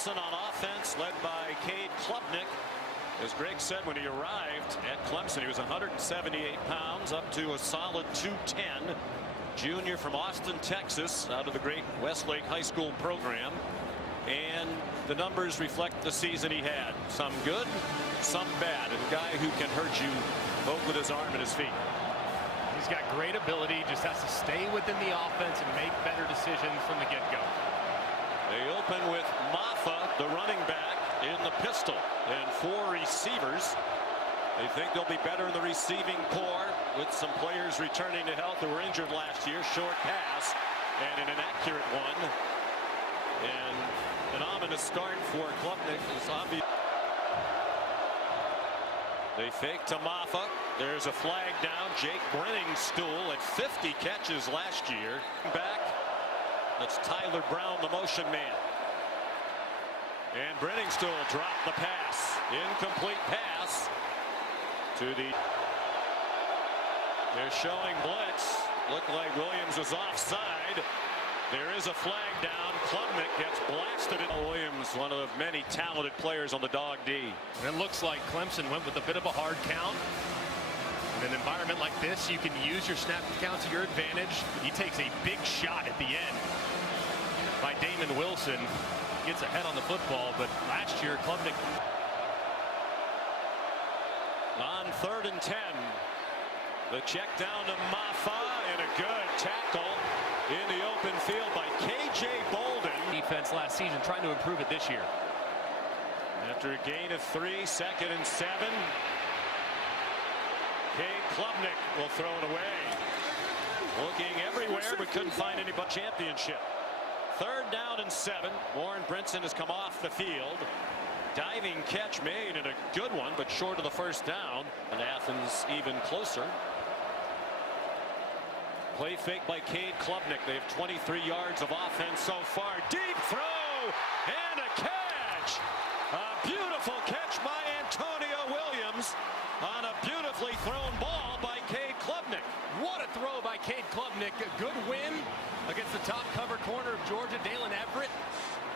Clemson on offense, led by Cade Klubnik. As Greg said, when he arrived at Clemson, he was 178 pounds, up to a solid 210. Junior from Austin, Texas, out of the great Westlake High School program. And the numbers reflect the season he had. Some good, some bad. A guy who can hurt you both with his arm and his feet. He's got great ability, just has to stay within the offense and make better decisions from the get-go. They open with Maffa, the running back, in the pistol, and 4 receivers. They think they'll be better in the receiving corps with some players returning to health who were injured last year. Short pass and an inaccurate one. And an ominous start for Klubnik is obvious. They fake to Maffa. There's a flag down. Jake Brenningstool at 50 catches last year. Back. That's Tyler Brown, the motion man. And Brenningstool dropped the pass. Incomplete pass to the. They're showing blitz. Looked like Williams was offside. There is a flag down. Klubnik gets blasted. Williams, one of many talented players on the Dog D. And it looks like Clemson went with a bit of a hard count. In an environment like this, you can use your snap count to your advantage. He takes a big shot at the end by Damon Wilson. Gets ahead on the football, but last year Klubnik. On 3rd and 10. The check down to Maffa and a good tackle in the open field by K.J. Bolden. Defense last season, trying to improve it this year. After a gain of 3, 2nd and 7. Cade Klubnik will throw it away. Looking everywhere, but couldn't find anybody. Championship. 3rd down and 7. Warren Brinson has come off the field. Diving catch made, and a good one, but short of the 1st down. And Athens even closer. Play fake by Cade Klubnik. They have 23 yards of offense so far. Deep throw and a catch. A beautiful catch by Antonio Williams on a beautifully thrown ball by Cade Klubnik. What a throw by Cade Klubnik. A good win against the top cover corner of Georgia, Dalen Everett.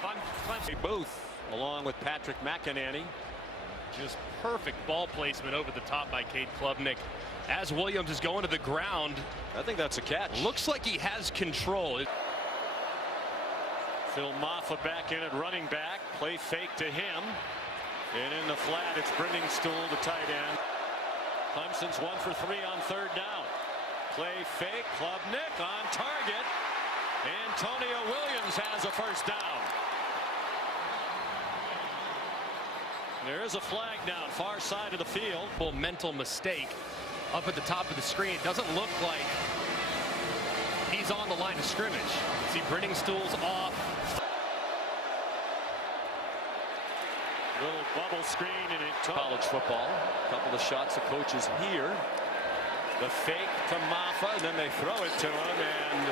Clemson. Booth along with Patrick McInerney. Just perfect ball placement over the top by Cade Klubnik. As Williams is going to the ground. I think that's a catch. Looks like he has control. Phil Maffa back in at running back. Play fake to him. And in the flat, it's Brenningstool, the tight end. Clemson's 1 for 3 on 3rd down. Play fake. Klubnik on target. Antonio Williams has a 1st down. There is a flag down far side of the field. Mental mistake up at the top of the screen. It doesn't look like he's on the line of scrimmage. See Brenningstool's off. Little bubble screen in college football. A couple of shots of coaches here. The fake to Maffa, then they throw it to him, and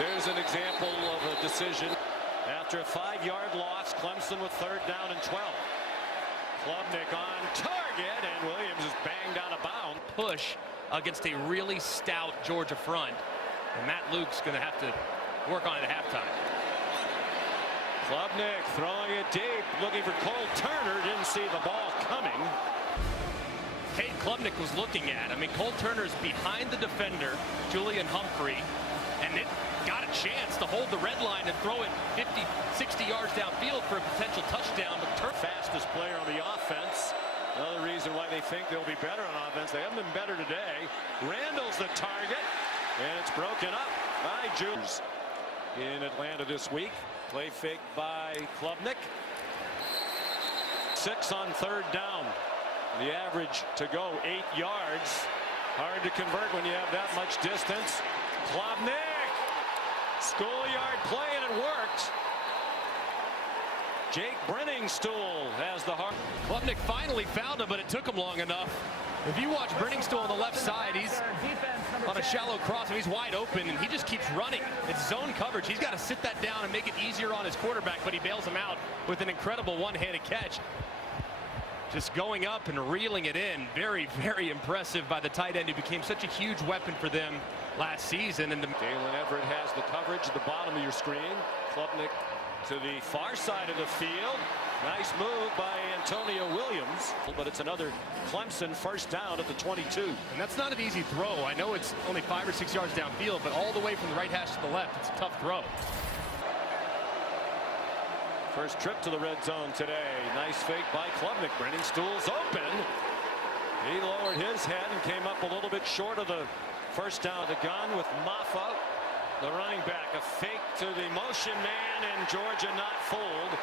there's an example of a decision. After a 5-yard loss, Clemson with 3rd down and 12. Klubnik on target, and Williams is banged out of bounds. Push against a really stout Georgia front, and Matt Luke's going to have to work on it at halftime. Klubnik throwing it deep, looking for Cole Turner. Didn't see the ball coming. Cade Klubnik was looking at. I mean, Cole Turner's behind the defender, Julian Humphrey, and it got a chance to hold the red line and throw it 50, 60 yards downfield for a potential touchdown. But fastest player on the offense. Another reason why they think they'll be better on offense. They haven't been better today. Randall's the target, and it's broken up by Jews in Atlanta this week. Play fake by Klubnik. 6 on 3rd down. The average to go 8 yards. Hard to convert when you have that much distance. Klubnik, schoolyard play, and it worked. Jake Brenningstool has the heart. Klubnik finally found him, but it took him long enough. If you watch Brenningstool on the left side, he's on a shallow cross, and he's wide open, and he just keeps running. It's zone coverage. He's got to sit that down and make it easier on his quarterback, but he bails him out with an incredible one-handed catch. Just going up and reeling it in. Very, very impressive by the tight end who became such a huge weapon for them last season. And Dalen Everett has the coverage at the bottom of your screen. Klubnik to the far side of the field. Nice move by Antonio Williams, but it's another Clemson first down at the 22. And that's not an easy throw. I know it's only 5 or 6 yards downfield, but all the way from the right hash to the left, it's a tough throw. First trip to the red zone today. Nice fake by Klubnik. Brennan Stool's open. He lowered his head and came up a little bit short of the first down of the gun with Maffa, the running back. A fake to the motion man, and Georgia not fooled.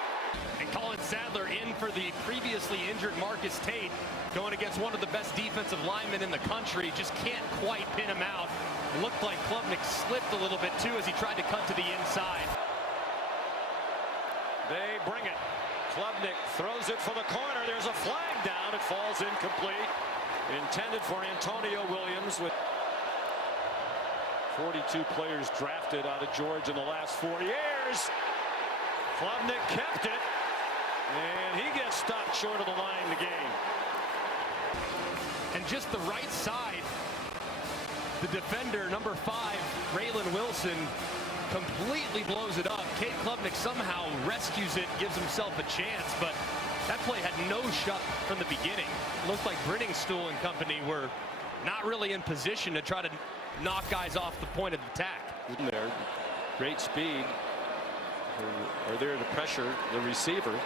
And Colin Sadler in for the previously injured Marcus Tate, going against one of the best defensive linemen in the country. Just can't quite pin him out. Looked like Klubnik slipped a little bit too as he tried to cut to the inside. They bring it. Klubnik throws it for the corner. There's a flag down. It falls incomplete. Intended for Antonio Williams, with 42 players drafted out of Georgia in the last 4 years. Klubnik kept it, and he gets stopped short of the line of the game. And just the right side, the defender, number 5, Raylan Wilson, completely blows it up. Cade Klubnik somehow rescues it, gives himself a chance, but that play had no shot from the beginning. Looked like Brenningstool and company were not really in position to try to knock guys off the point of attack. There, great speed. Are there to pressure the receiver.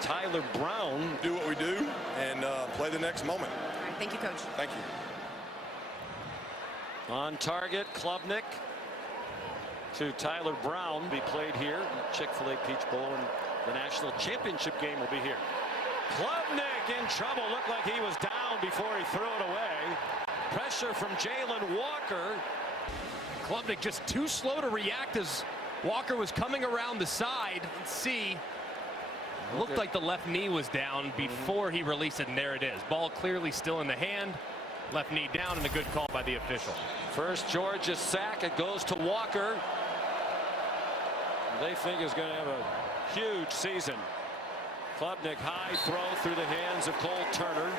Tyler Brown. Do what we do and play the next moment. All right, thank you, Coach. Thank you. On target, Klubnik to Tyler Brown. Be played here. Chick-fil-A Peach Bowl and the national championship game will be here. Klubnik in trouble. Looked like he was down before he threw it away. Pressure from Jalen Walker. Klubnik just too slow to react as Walker was coming around the side. Let's see. Looked like the left knee was down before he released it, and there it is. Ball clearly still in the hand. Left knee down, and a good call by the official. First Georgia sack. It goes to Walker. They think is going to have a huge season. Klubnik high throw through the hands of Cole Turner.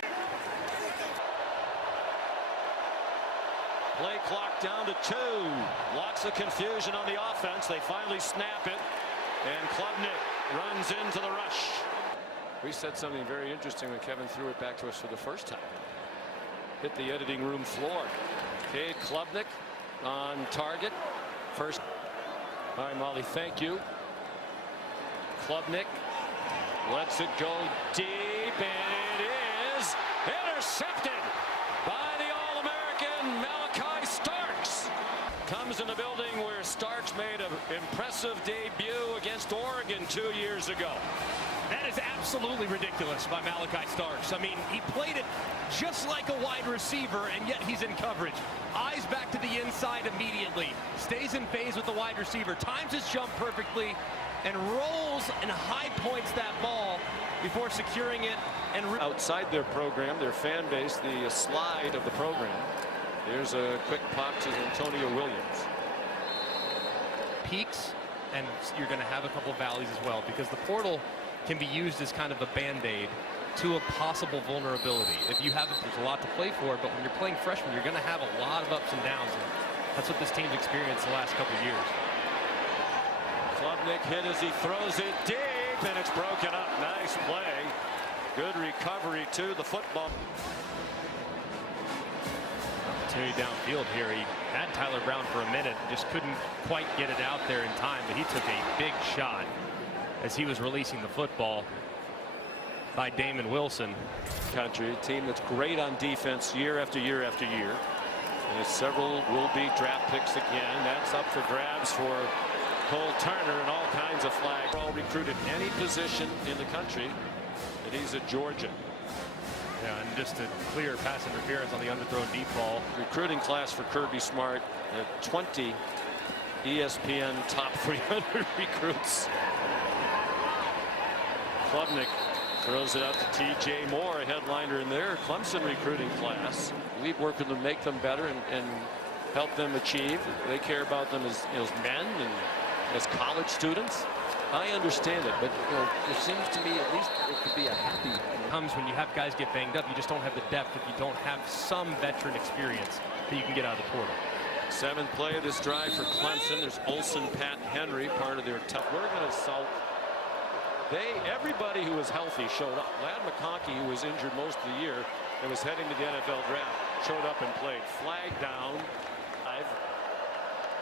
Play clock down to 2. Lots of confusion on the offense. They finally snap it, and Klubnik runs into the rush. We said something very interesting when Kevin threw it back to us for the first time. Hit the editing room floor. Cade Klubnik on target. First. All right, Molly, thank you. Klubnik lets it go deep, and it is intercepted by the All-American Malachi Starks. Comes in the building where Starks made an impressive debut against Oregon 2 years ago. That is absolutely ridiculous by Malachi Starks. I mean, he played it just like a wide receiver, and yet he's in coverage. Eyes back to the inside immediately. Stays in phase with the wide receiver. Times his jump perfectly and rolls and high points that ball before securing it. And outside their program, their fan base, the slide of the program. There's a quick pop to Antonio Williams. Peaks, and you're going to have a couple valleys as well, because the portal can be used as kind of a band-aid to a possible vulnerability. If you have it, there's a lot to play for, but when you're playing freshman, you're going to have a lot of ups and downs, and that's what this team's experienced the last couple of years. Klubnik hit as he throws it deep, and it's broken up. Nice play. Good recovery to the football. Opportunity downfield here. He had Tyler Brown for a minute, just couldn't quite get it out there in time, but he took a big shot as he was releasing the football by Damon Wilson. Country, a team that's great on defense year after year after year. And several will-be draft picks again. That's up for grabs for Cole Turner, and all kinds of flags. All recruited any position in the country, and he's at Georgia. Yeah, and just a clear pass interference on the underthrown deep ball. Recruiting class for Kirby Smart at 20 ESPN top 300 recruits. Klubnik throws it out to T.J. Moore, a headliner in their Clemson recruiting class. We work with them to make them better and help them achieve. They care about them as men and as college students. I understand it, but it seems to me at least it could be a happy. Comes when you have guys get banged up, you just don't have the depth if you don't have some veteran experience that you can get out of the portal. Seventh play of this drive for Clemson. There's Olsen, Pat Henry, part of their tough. We're going to salt. Everybody who was healthy showed up. Ladd McConkey, who was injured most of the year and was heading to the NFL draft, showed up and played. Flag down.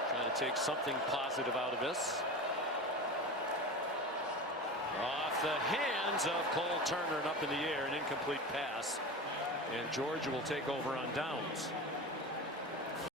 Trying to take something positive out of this. Off the hands of Cole Turner and up in the air, an incomplete pass. And Georgia will take over on downs.